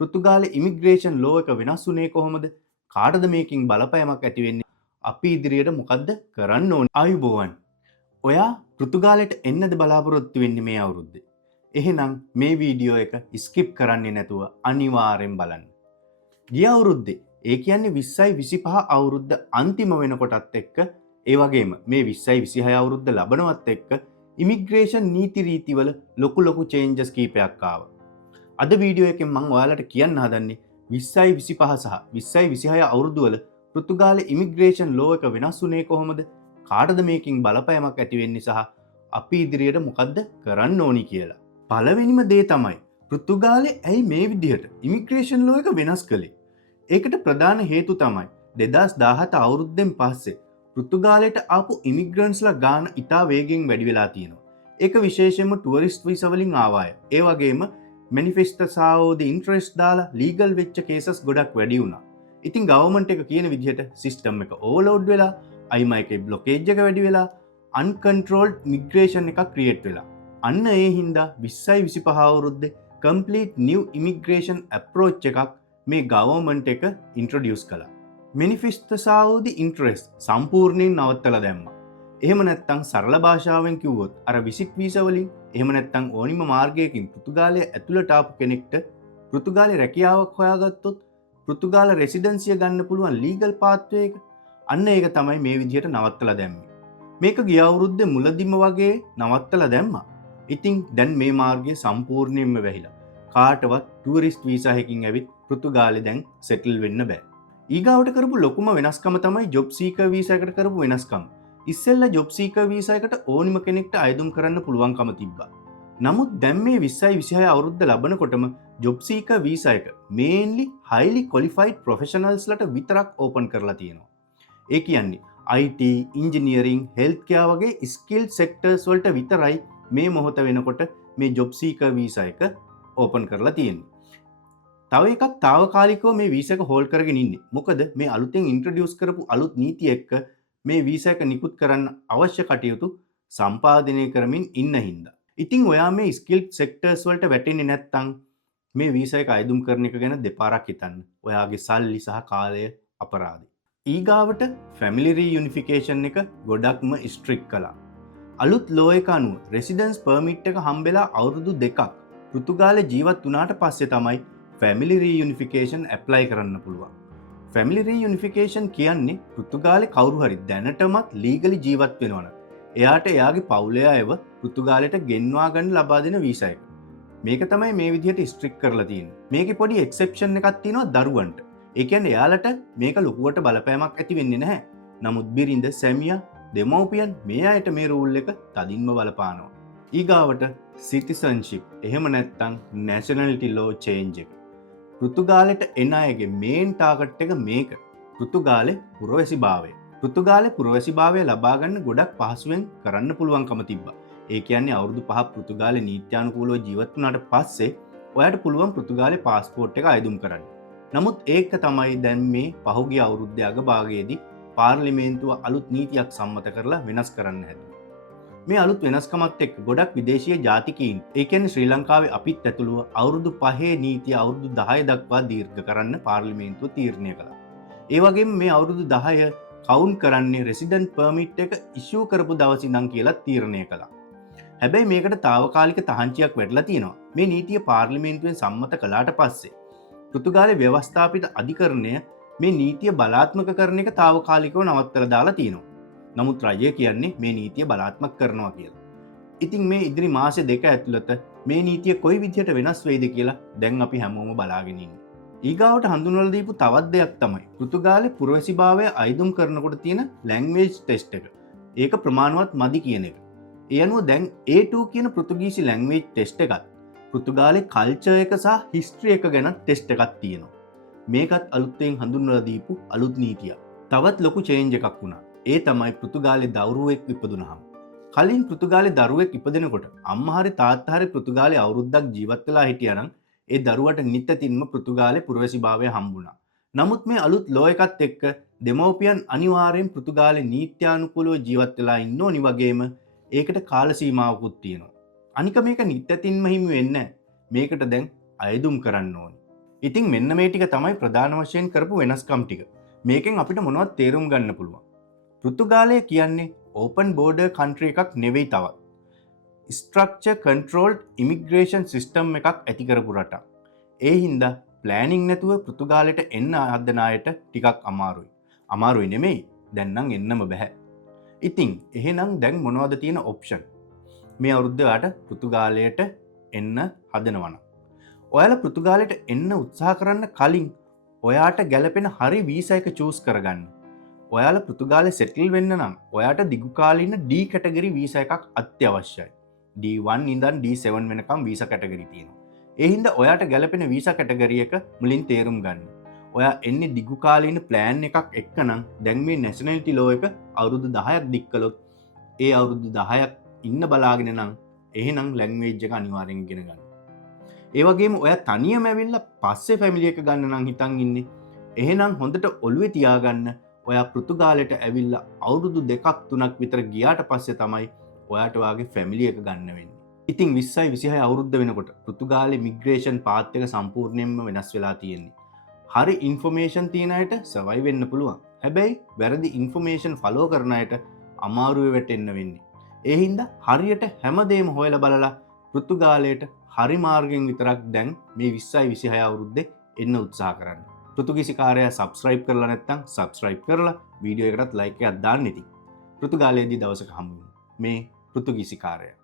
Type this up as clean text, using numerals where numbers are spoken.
පෘතුගාලේ immigration ලෝ එක වෙනස් වුණේ කොහොමද? කාටද මේකින් බලපෑමක් ඇති වෙන්නේ? අපි ඉදිරියට මොකද්ද කරන්න ඕනේ? ආයුබෝවන්. ඔයා පෘතුගාලයට එන්නද බලාපොරොත්තු වෙන්නේ මේ අවුරුද්දේ? එහෙනම් මේ වීඩියෝ එක ස්කිප් කරන්නේ නැතුව අනිවාර්යෙන් බලන්න. ගිය අවුරුද්දේ ඒ කියන්නේ 20යි 25 අවුරුද්ද අන්තිම වෙනකොටත් එක්ක ඒ වගේම මේ 20යි 26 අවුරුද්ද ලබනවත් එක්ක ඉමිග්‍රේෂන් නීති රීතිවල ලොකු චේන්ජස් කීපයක් ආවා. අද වීඩියෝ එකෙන් මම ඔයාලට කියන්න හදන්නේ 20යි 25 සහ 20යි 26 අවුරුදු වල පෘතුගාලේ ඉමිග්‍රේෂන් ලෝ එක වෙනස් වුණේ කොහොමද? කාටද මේකින් බලපෑමක් ඇති වෙන්නේ සහ අපි ඉදිරියට මොකද්ද කරන්න ඕනි කියලා. පළවෙනිම දේ තමයි පෘතුගාලේ ඇයි මේ විදිහට ඉමිග්‍රේෂන් ලෝ එක වෙනස් කළේ? ඒකට ප්‍රධාන හේතු තමයි 2017 අවුරුද්දෙන් පස්සේ පෘතුගාලයට ආපු ඉමිග්‍රන්ට්ස්ලා ගාන ඉතා වේගෙන් වැඩි වෙලා තියෙනවා. ඒක විශේෂයෙන්ම ටුවරිස්ට් වීසා වලින් ආවාය. ඒ වගේම මැනිෆෙස්ටෝ සාවෝද ඉන්ට්‍රෙස්ට් දාලා ලීගල් වෙච්ච කේසස් ගොඩක් වැඩි වුණා. ඉතින් ගවර්න්මන්ට් එක කියන විදිහට සිස්ටම් එක ඕවර්ලෝඩ් වෙලා, අයිම එකේ බ්ලොකේජ් එක වැඩි වෙලා, අන්කන්ට්‍රෝල්ඩ් මිග්‍රේෂන් එකක් ක්‍රියේට් වෙලා. අන්න ඒ හින්දා 20යි 25 අවුරුද්දේ කම්ප්ලීට් නිව් ඉමිග්‍රේෂන් අප්‍රෝච් එකක් මේ ගවර්න්මන්ට් එක ඉන්ට්‍රොඩියුස් කළා. මැනිෆෙස්ටෝ සාවෝද ඉන්ට්‍රෙස්ට් සම්පූර්ණයෙන් නවත්තලා දැම්මා. එහෙම නැත්නම් සරල භාෂාවෙන් කිව්වොත් අර විසිට් වීසා වලින් එහෙම නැත්නම් ඕනිම මාර්ගයකින් පෘතුගාලය ඇතුළට ආපු කෙනෙක්ට පෘතුගාලේ රැකියාවක් හොයාගත්තොත් පෘතුගාල රෙසිඩන්සිය ගන්න පුළුවන් ලීගල් පාත්වේ එක. අන්න ඒක තමයි මේ විදිහට නවත්තලා දැම්මේ. මේක ගිය අවුරුද්දේ මුලදිම වගේ නවත්තලා දැම්මා. ඉතින් දැන් මේ මාර්ගය සම්පූර්ණයෙන්ම වැහිලා. කාටවත් ටුවරිස්ට් වීසා එකකින් ඇවිත් පෘතුගාලේ දැන් සෙටල් වෙන්න බෑ. ඊගාවට කරපු ලොකුම වෙනස්කම තමයි ජොබ් සීකර් වීසා එකට කරපු වෙනස්කම. ඉස්සෙල්ලා ජොබ් සීකර් වීසා එකට ඕනිම කෙනෙක්ට අයදුම් කරන්න පුළුවන්කම තිබ්බා. නමුත් දැන් මේ 20යි 26 අවුරුද්ද ලබනකොටම ජොබ් සීකර් වීසා එක මේන්ලි highly qualified professionals ලට විතරක් ඕපන් කරලා තියෙනවා. ඒ කියන්නේ IT, engineering, healthcare වගේ skilled sectors වලට විතරයි මේ මොහොත වෙනකොට මේ ජොබ් සීකර් වීසා එක ඕපන් කරලා තියෙන්නේ. තව එකක් తాවකාලිකව මේ වීසා එක හෝල්ඩ් කරගෙන ඉන්නේ. මොකද මේ අලුතෙන් ඉන්ට්‍රොඩියුස් කරපු අලුත් නීති එක්ක මේ වීසා එක නිකුත් කරන්න අවශ්‍ය කටයුතු සම්පාදනය කරමින් ඉන්න හින්දා. ඉතින් ඔයා මේ ස්කිල්ඩ් සෙක්ටර්ස් වලට වැටෙන්නේ නැත්නම් මේ වීසා එක අයදුම් කරන එක ගැන දෙපාරක් හිතන්න. ඔයාගේ සල්ලි සහ කාලය අපරාධයි. ඊගාවට ෆැමිලි රීයුනිෆිකේෂන් එක ගොඩක්ම ස්ට්‍රික්ට් කළා. අලුත් ලෝ එක අනුව රෙසිඩන්ස් පර්මිට් එක හම්බෙලා අවුරුදු 2ක් පෘතුගාලේ ජීවත් වුණාට පස්සේ තමයි ෆැමිලි රීයුනිෆිකේෂන් ඇප්ලයි කරන්න පුළුවන්. ෆැමිලි රීයුනිෆිකේෂන් කියන්නේ පෘතුගාලේ කවුරු හරි දැනටමත් ලීගලි ජීවත් වෙනවනම් එයාට එයාගේ පවුලේ අයව පෘතුගාලයට ගෙන්වා ගන්න ලබා දෙන වීසා එක. මේක තමයි මේ විදිහට ස්ට්‍රික්ට් කරලා තියෙන්නේ. මේකේ පොඩි එක්සෙප්ෂන් එකක් තියෙනවා දරුවන්ට. ඒ කියන්නේ එයාලට මේක ලොකුවට බලපෑමක් ඇති වෙන්නේ නැහැ. නමුත් බිරිඳ, සැමියා, දෙමව්පියන් මේ අයට මේ රූල් එක තදින්ම බලපානවා. ඊගාවට සිටිසන්ෂිප් එහෙම නැත්නම් නැෂනැලිටි ලෝ චේන්ජ් එක. පෘතුගාලයට එන අයගේ මේන් ටාගට් එක මේක. පෘතුගාලේ පුරවැසිභාවය. පෘතුගාලේ පුරවැසිභාවය ලබා ගන්න ගොඩක් පහසුවෙන් කරන්න පුළුවන්කම තිබ්බා. ඒ කියන්නේ අවුරුදු 5ක් පෘතුගාලේ නීත්‍යානුකූලව ජීවත් වුණාට පස්සේ ඔයාට පුළුවන් පෘතුගාලේ පාස්පෝර්ට් එක අයදුම් කරන්න. නමුත් ඒක තමයි දැන් මේ පහුගිය අවුරුද්දේ අගභාගයේදී පාර්ලිමේන්තුව අලුත් නීතියක් සම්මත කරලා වෙනස් කරන්න හැදුවා. මේ අලුත් වෙනස්කමත් එක්ක ගොඩක් විදේශීය ජාතිකයින් ඒ කියන්නේ ශ්‍රී ලංකාවේ අපිත් ඇතුළුව අවුරුදු 5 නීතිය අවුරුදු 10 දක්වා දීර්ඝ කරන්න පාර්ලිමේන්තුව තීරණය කළා. ඒ වගේම මේ අවුරුදු 10 කවුන්ට් කරන්නේ රෙසිඩන්ට් පර්මිට් එක ඉෂුව කරපු දවස් ඉඳන් කියලා තීරණය කළා. හැබැයි මේකට తాවකාලික තහංචියක් වැටලා තියෙනවා. මේ නීතිය පාර්ලිමේන්තුවෙන් සම්මත කළාට පස්සේ පෘතුගාලේ ව්‍යවස්ථාපිත අධිකරණය මේ නීතිය බලාත්මක කරන එක తాවකාලිකව නවත්තලා දාලා තියෙනවා. නමුත් රජය කියන්නේ මේ නීතිය බලාත්මක කරනවා කියලා. ඉතින් මේ ඉදිරි මාස 2 ඇතුළත මේ නීතිය කොයි විදිහට වෙනස් වෙයිද කියලා දැන් අපි හැමෝම බලාගෙන ඉන්නේ. ඊගාවට හඳුන්වලා දීපු තවත් දෙයක් තමයි පෘතුගාලේ පුරවැසිභාවය අයදුම් කරනකොට තියෙන ලැන්ග්වේජ් ටෙස්ට් එක. ඒක ප්‍රමාණවත් මදි කියන එක. ඒ අනුව දැන් A2 කියන පෘතුගීසි ලැන්ග්වේජ් ටෙස්ට් එකත් පෘතුගාලේ කල්චර් එක සහ හිස්ටරි එක ගැන ටෙස්ට් එකක් තියෙනවා. මේකත් අලුතෙන් හඳුන්වලා දීපු අලුත් නීතියක්. තවත් ලොකු චේන්ජ් එකක් වුණා. ඒ තමයි පෘතුගාලේ දරුවෙක් ඉපදුනහම. කලින් පෘතුගාලේ දරුවෙක් ඉපදෙනකොට අම්මා හරි තාත්තා හරි පෘතුගාලේ අවුරුද්දක් ජීවත් වෙලා හිටියානම් ඒ දරුවට නිත්‍යතින්ම පෘතුගාලේ පුරවැසිභාවය හම්බුණා. නමුත් මේ අලුත් ලෝ එකත් එක්ක දෙමව්පියන් අනිවාර්යෙන් පෘතුගාලේ නීත්‍යානුකූලව ජීවත් වෙලා ඉන්න ඕනි වගේම ඒකට කාල සීමාවකුත් තියෙනවා. අනික මේක නිත්‍යතින්ම හිමි වෙන්නේ නැහැ. මේකට දැන් අයදුම් කරන්න ඕනි. ඉතින් මෙන්න මේ ටික තමයි ප්‍රධාන වශයෙන් කරපු වෙනස්කම් ටික. මේකෙන් අපිට මොනවද තේරුම් ගන්න පුළුවන්. පෘතුගාලය කියන්නේ ඕපන් බෝඩර් කන්ට්‍රි එකක් නෙවෙයි තවත්. ස්ට්‍රක්චර් කන්ට්‍රෝල්ඩ් ඉමිග්‍රේෂන් සිස්ටම් එකක් ඇති කරපු රටක්. ඒ හින්දා ප්ලෑනින් නැතුව පෘතුගාලයට එන්න හදන අයට ටිකක් අමාරුයි. අමාරුයි නෙමෙයි, දැන් නම් එන්නම බෑ. ඉතින් එහෙනම් දැන් මොනවද තියෙන ඔප්ෂන්? මේ අවුරුද්ද ඔයාලට පෘතුගාලයට එන්න හදනවනම් ඔයාලා පෘතුගාලයට එන්න උත්සාහ කරන්න කලින් ඔයාට ගැලපෙන හරි වීසා එක චූස් කරගන්න. ඔයාලා පෘතුගාලේ සෙටල් වෙන්න නම් ඔයාට දිගු කාලින D කැටගරි වීසා එකක් අත්‍යවශ්‍යයි. D1 ඉඳන් D7 වෙනකම් වීසා කැටගරි තියෙනවා. ඒ හින්දා ඔයාට ගැලපෙන වීසා කැටගරි එක මුලින් තේරුම් ගන්න. ඔයා එන්නේ දිගු කාලීන ප්ලෑන් එකක් එක්ක නම් දැන් මේ නැෂනලිටි ලෝ එක අවුරුදු 10ක් දික් කළොත් ඒ අවුරුදු 10ක් ඉන්න බලාගෙන නම් එහෙනම් ලැන්ග්වේජ් එක අනිවාර්යෙන් ඉගෙන ගන්න. ඒ වගේම ඔයා තනියම ඇවිල්ලා පස්සේ ෆැමිලි එක ගන්න නම් හිතන් ඉන්නේ. එහෙනම් හොඳට ඔළුවේ තියාගන්න ඔයා පෘතුගාලයට ඇවිල්ලා අවුරුදු 2ක් 3ක් විතර ගියාට පස්සේ තමයි ඔයාට ඔයාගේ ෆැමිලි එක ගන්න වෙන්නේ. ඉතින් 20යි 26 අවුරුද්ද වෙනකොට පෘතුගාලේ මිග්‍රේෂන් පාත් එක සම්පූර්ණයෙන්ම වෙනස් වෙලා තියෙන්නේ. හරි ඉන්ෆෝමේෂන් තියෙන අයට සර්වයිව් වෙන්න පුළුවන්. හැබැයි වැරදි ඉන්ෆෝමේෂන් ෆලෝ කරන අයට අමාරුවේ වැටෙන්න වෙන්නේ. ඒ හින්දා හරියට හැමදේම හොයලා බලලා පෘතුගාලයට හරි මාර්ගෙන් විතරක් දැන් මේ 20යි 26 අවුරුද්දේ එන්න උත්සාහ කරන්න. පෘතුගීසිකාරයා සබ්ස්ක්‍රයිබ් කරලා නැත්නම් සබ්ස්ක්‍රයිබ් කරලා වීඩියෝ එකටත් ලයික් එකක් දාන්න ඉතින්. පෘතුගාලයේදී දවසක හමු වෙමු. මේ පෘතුගීසිකාරයා